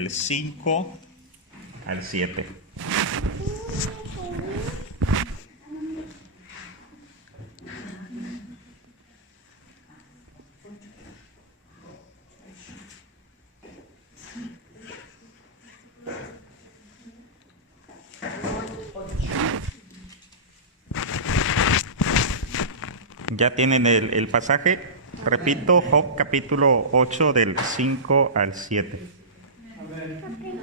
del 5 al 7. ¿Ya tienen el pasaje? Repito, Job capítulo 8 del 5 al 7.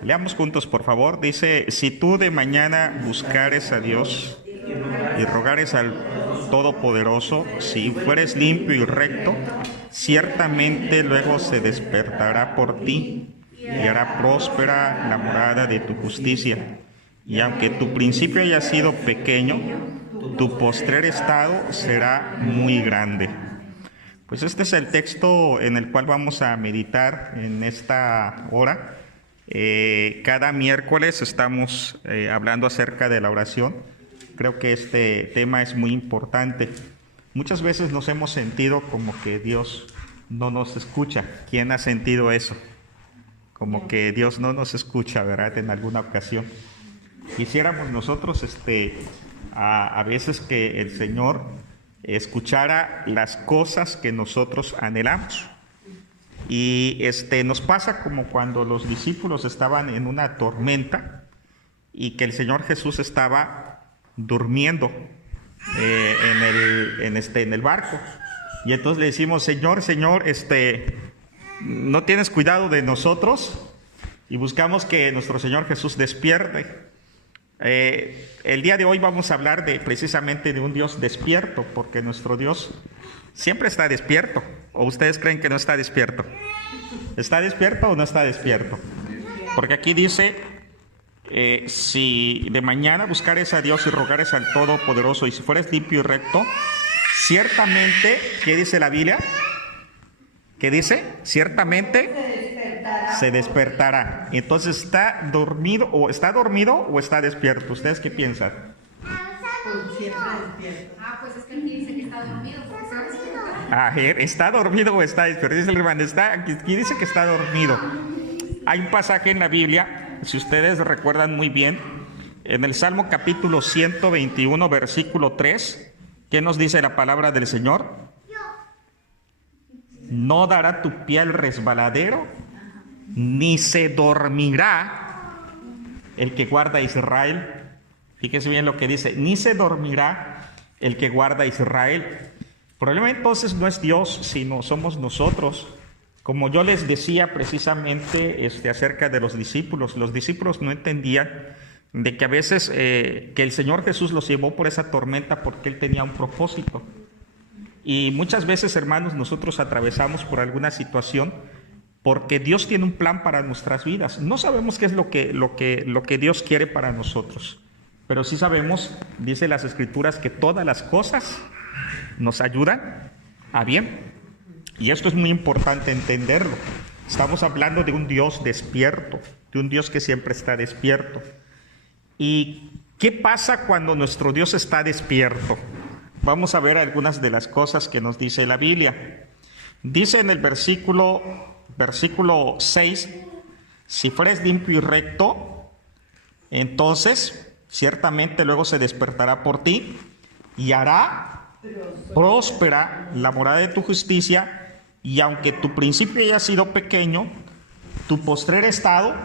Leamos juntos, por favor. Dice: si tú de mañana buscares a Dios y rogares al Todopoderoso, si fueres limpio y recto, ciertamente luego se despertará por ti y hará próspera la morada de tu justicia. Y aunque tu principio haya sido pequeño, tu postrer estado será muy grande. Pues este es el texto en el cual vamos a meditar en esta hora. Cada miércoles estamos hablando acerca de la oración. Creo que este tema es muy importante. Muchas veces nos hemos sentido como que Dios no nos escucha. ¿Quién ha sentido eso? Como que Dios no nos escucha, ¿verdad? En alguna ocasión. Quisiéramos nosotros a veces que el Señor escuchara las cosas que nosotros anhelamos. Y nos pasa como cuando los discípulos estaban en una tormenta y que el Señor Jesús estaba durmiendo en el barco. Y entonces le decimos: Señor, ¿no tienes cuidado de nosotros? Y buscamos que nuestro Señor Jesús despierte. El día de hoy vamos a hablar precisamente de un Dios despierto, porque nuestro Dios siempre está despierto. ¿O ustedes creen que no está despierto? ¿Está despierto o no está despierto? Porque aquí dice: si de mañana buscares a Dios y rogares al Todopoderoso, y si fueres limpio y recto, ciertamente, ¿qué dice la Biblia? ¿Qué dice? Ciertamente se despertará. Entonces, ¿está dormido o está despierto? ¿Ustedes qué piensan? Siempre despierto. Pues es que aquí dice que está dormido. ¿Está dormido o está despierto? Dice el hermano, aquí dice que está dormido. Hay un pasaje en la Biblia, si ustedes recuerdan muy bien, en el Salmo capítulo 121, versículo 3, ¿qué nos dice la palabra del Señor? No dará tu pie al resbaladero, ni se dormirá el que guarda a Israel. Fíjese bien lo que dice: ni se dormirá el que guarda a Israel. El problema entonces no es Dios, sino somos nosotros. Como yo les decía precisamente acerca de los discípulos no entendían de que a veces que el Señor Jesús los llevó por esa tormenta porque Él tenía un propósito. Y muchas veces, hermanos, nosotros atravesamos por alguna situación porque Dios tiene un plan para nuestras vidas. No sabemos qué es lo que Dios quiere para nosotros, pero sí sabemos, dice las Escrituras, que todas las cosas nos ayudan a bien. Y esto es muy importante entenderlo. Estamos hablando de un Dios despierto, de un Dios que siempre está despierto. ¿Y qué pasa cuando nuestro Dios está despierto? Vamos a ver algunas de las cosas que nos dice la Biblia. Dice en el versículo 6: si fueres limpio y recto, entonces ciertamente luego se despertará por ti y hará próspera la morada de tu justicia, y aunque tu principio haya sido pequeño, tu postrer estado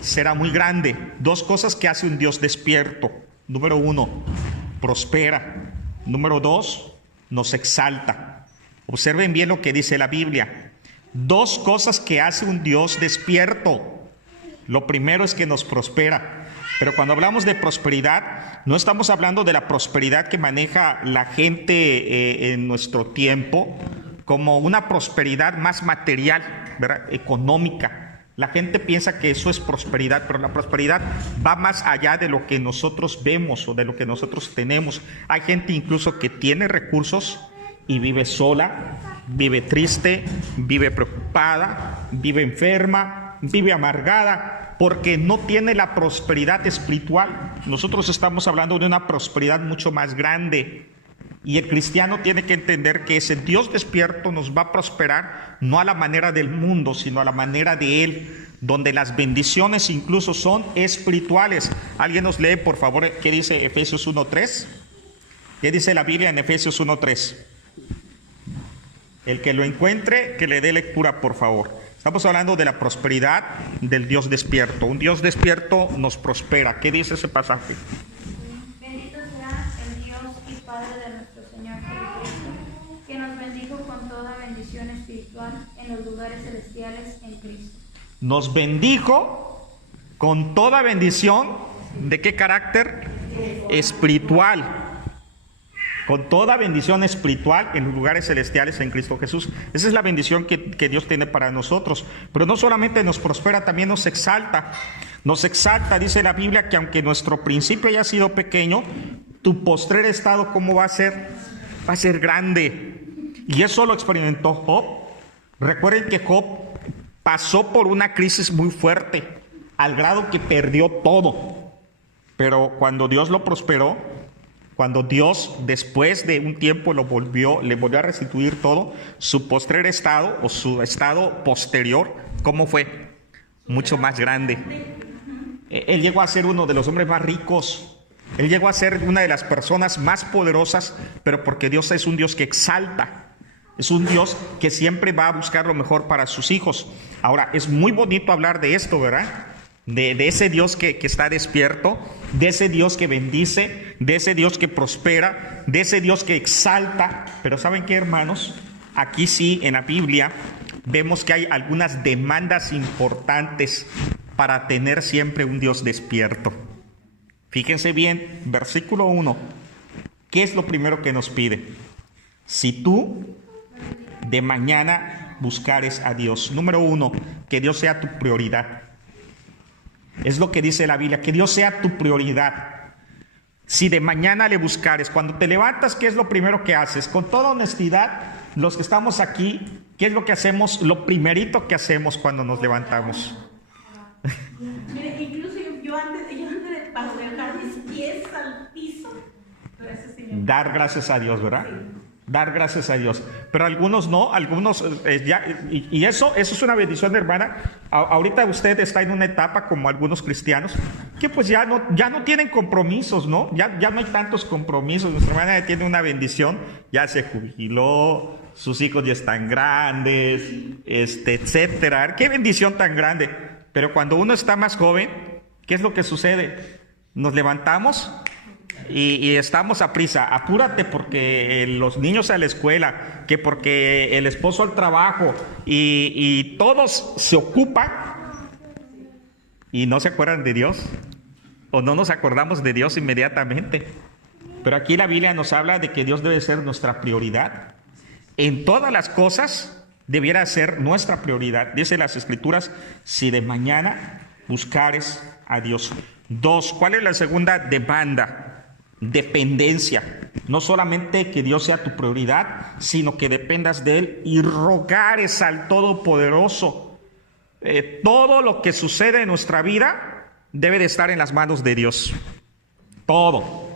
será muy grande. Dos cosas que hace un Dios despierto: número 1, prospera; número 2, nos exalta. Observen bien lo que dice la Biblia. Dos cosas que hace un Dios despierto. Lo primero es que nos prospera. Pero cuando hablamos de prosperidad, no estamos hablando de la prosperidad que maneja la gente en nuestro tiempo, como una prosperidad más material, ¿verdad? Económica. La gente piensa que eso es prosperidad, pero la prosperidad va más allá de lo que nosotros vemos o de lo que nosotros tenemos. Hay gente incluso que tiene recursos y vive sola, vive triste, vive preocupada, vive enferma, vive amargada, porque no tiene la prosperidad espiritual. Nosotros estamos hablando de una prosperidad mucho más grande. Y el cristiano tiene que entender que ese Dios despierto nos va a prosperar no a la manera del mundo, sino a la manera de Él, donde las bendiciones incluso son espirituales. ¿Alguien nos lee, por favor, qué dice Efesios 1:3? ¿Qué dice la Biblia en Efesios 1:3? El que lo encuentre, que le dé lectura, por favor. Estamos hablando de la prosperidad del Dios despierto. Un Dios despierto nos prospera. ¿Qué dice ese pasaje? Bendito sea el Dios y Padre de nuestro Señor Jesucristo, que nos bendijo con toda bendición espiritual en los lugares celestiales en Cristo. Nos bendijo con toda bendición. ¿De qué carácter? Espiritual. Con toda bendición espiritual en los lugares celestiales en Cristo Jesús. Esa es la bendición que Dios tiene para nosotros. Pero no solamente nos prospera, también nos exalta. Nos exalta, dice la Biblia, que aunque nuestro principio haya sido pequeño, tu postrer estado, ¿cómo va a ser? Va a ser grande. Y eso lo experimentó Job. Recuerden que Job pasó por una crisis muy fuerte, al grado que perdió todo. Pero cuando Dios lo prosperó, cuando Dios después de un tiempo le volvió a restituir todo, su postrer estado o su estado posterior, ¿cómo fue? Mucho más grande. Él llegó a ser uno de los hombres más ricos. Él llegó a ser una de las personas más poderosas, pero porque Dios es un Dios que exalta. Es un Dios que siempre va a buscar lo mejor para sus hijos. Ahora, es muy bonito hablar de esto, ¿verdad? De ese Dios que está despierto, de ese Dios que bendice, de ese Dios que prospera, de ese Dios que exalta. Pero ¿saben qué, hermanos? Aquí sí, en la Biblia, vemos que hay algunas demandas importantes para tener siempre un Dios despierto. Fíjense bien, versículo 1. ¿Qué es lo primero que nos pide? Si tú de mañana buscares a Dios. Número 1, que Dios sea tu prioridad. Es lo que dice la Biblia, que Dios sea tu prioridad. Si de mañana le buscares, cuando te levantas, ¿qué es lo primero que haces? Con toda honestidad, los que estamos aquí, ¿qué es lo que hacemos? Lo primerito que hacemos cuando nos levantamos. Mire, incluso yo antes para dejar mis pies al piso, gracias, Señor. Dar gracias a Dios, ¿verdad? Dar gracias a Dios. Pero algunos no, algunos ya, y eso es una bendición, hermana. Ahorita usted está en una etapa como algunos cristianos que pues ya no tienen compromisos, ¿no? Ya no hay tantos compromisos. Nuestra hermana ya tiene una bendición, ya se jubiló, sus hijos ya están grandes, etcétera. Qué bendición tan grande. Pero cuando uno está más joven, ¿qué es lo que sucede? Nos levantamos y estamos a prisa. Apúrate porque los niños a la escuela, que porque el esposo al trabajo, y todos se ocupan y no se acuerdan de Dios, o no nos acordamos de Dios inmediatamente. Pero aquí la Biblia nos habla de que Dios debe ser nuestra prioridad. En todas las cosas debiera ser nuestra prioridad. Dice las Escrituras, si de mañana buscares a Dios. 2, ¿cuál es la segunda demanda? Dependencia. No solamente que Dios sea tu prioridad, sino que dependas de Él y rogares al Todopoderoso. Todo lo que sucede en nuestra vida debe de estar en las manos de Dios. Todo.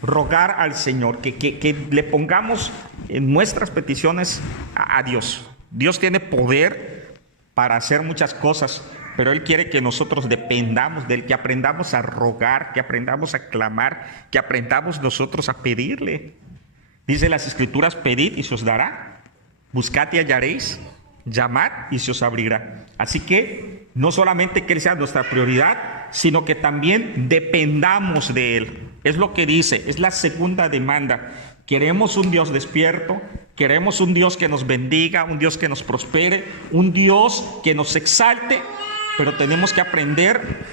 Rogar al Señor, que le pongamos en nuestras peticiones a Dios. Dios tiene poder para hacer muchas cosas, pero Él quiere que nosotros dependamos de Él, que aprendamos a rogar, que aprendamos a clamar, que aprendamos nosotros a pedirle. Dice las Escrituras, pedid y se os dará, buscad y hallaréis, llamad y se os abrirá. Así que no solamente que Él sea nuestra prioridad, sino que también dependamos de Él. Es lo que dice, es la segunda demanda. Queremos un Dios despierto, queremos un Dios que nos bendiga, un Dios que nos prospere, un Dios que nos exalte, pero tenemos que aprender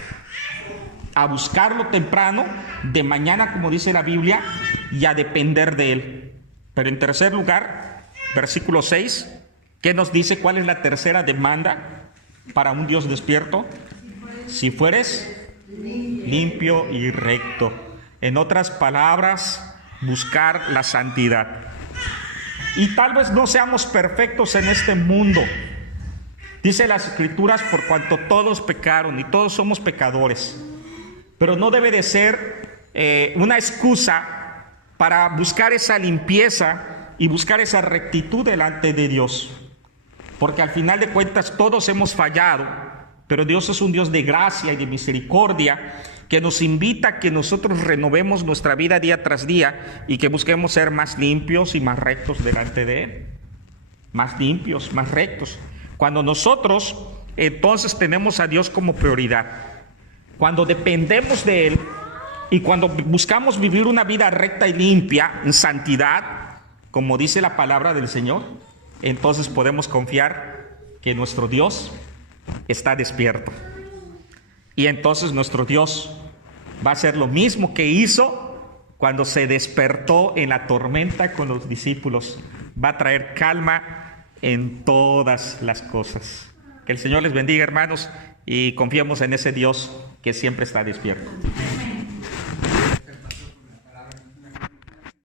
a buscarlo temprano, de mañana, como dice la Biblia, y a depender de Él. Pero en tercer lugar, versículo 6, ¿qué nos dice? ¿Cuál es la tercera demanda para un Dios despierto? Si fueres limpio y recto. En otras palabras, buscar la santidad. Y tal vez no seamos perfectos en este mundo. Dice las Escrituras, por cuanto todos pecaron y todos somos pecadores. Pero no debe de ser una excusa para buscar esa limpieza y buscar esa rectitud delante de Dios. Porque al final de cuentas todos hemos fallado pero Dios es un Dios de gracia y de misericordia, que nos invita a que nosotros renovemos nuestra vida día tras día y que busquemos ser más limpios y más rectos delante de Él. Más limpios, más rectos. Cuando nosotros entonces tenemos a Dios como prioridad, cuando dependemos de Él y cuando buscamos vivir una vida recta y limpia, en santidad, como dice la palabra del Señor, entonces podemos confiar que nuestro Dios está despierto. Y entonces nuestro Dios va a hacer lo mismo que hizo cuando se despertó en la tormenta con los discípulos. Va a traer calma en todas las cosas. Que el Señor les bendiga, hermanos, y confiemos en ese Dios que siempre está despierto.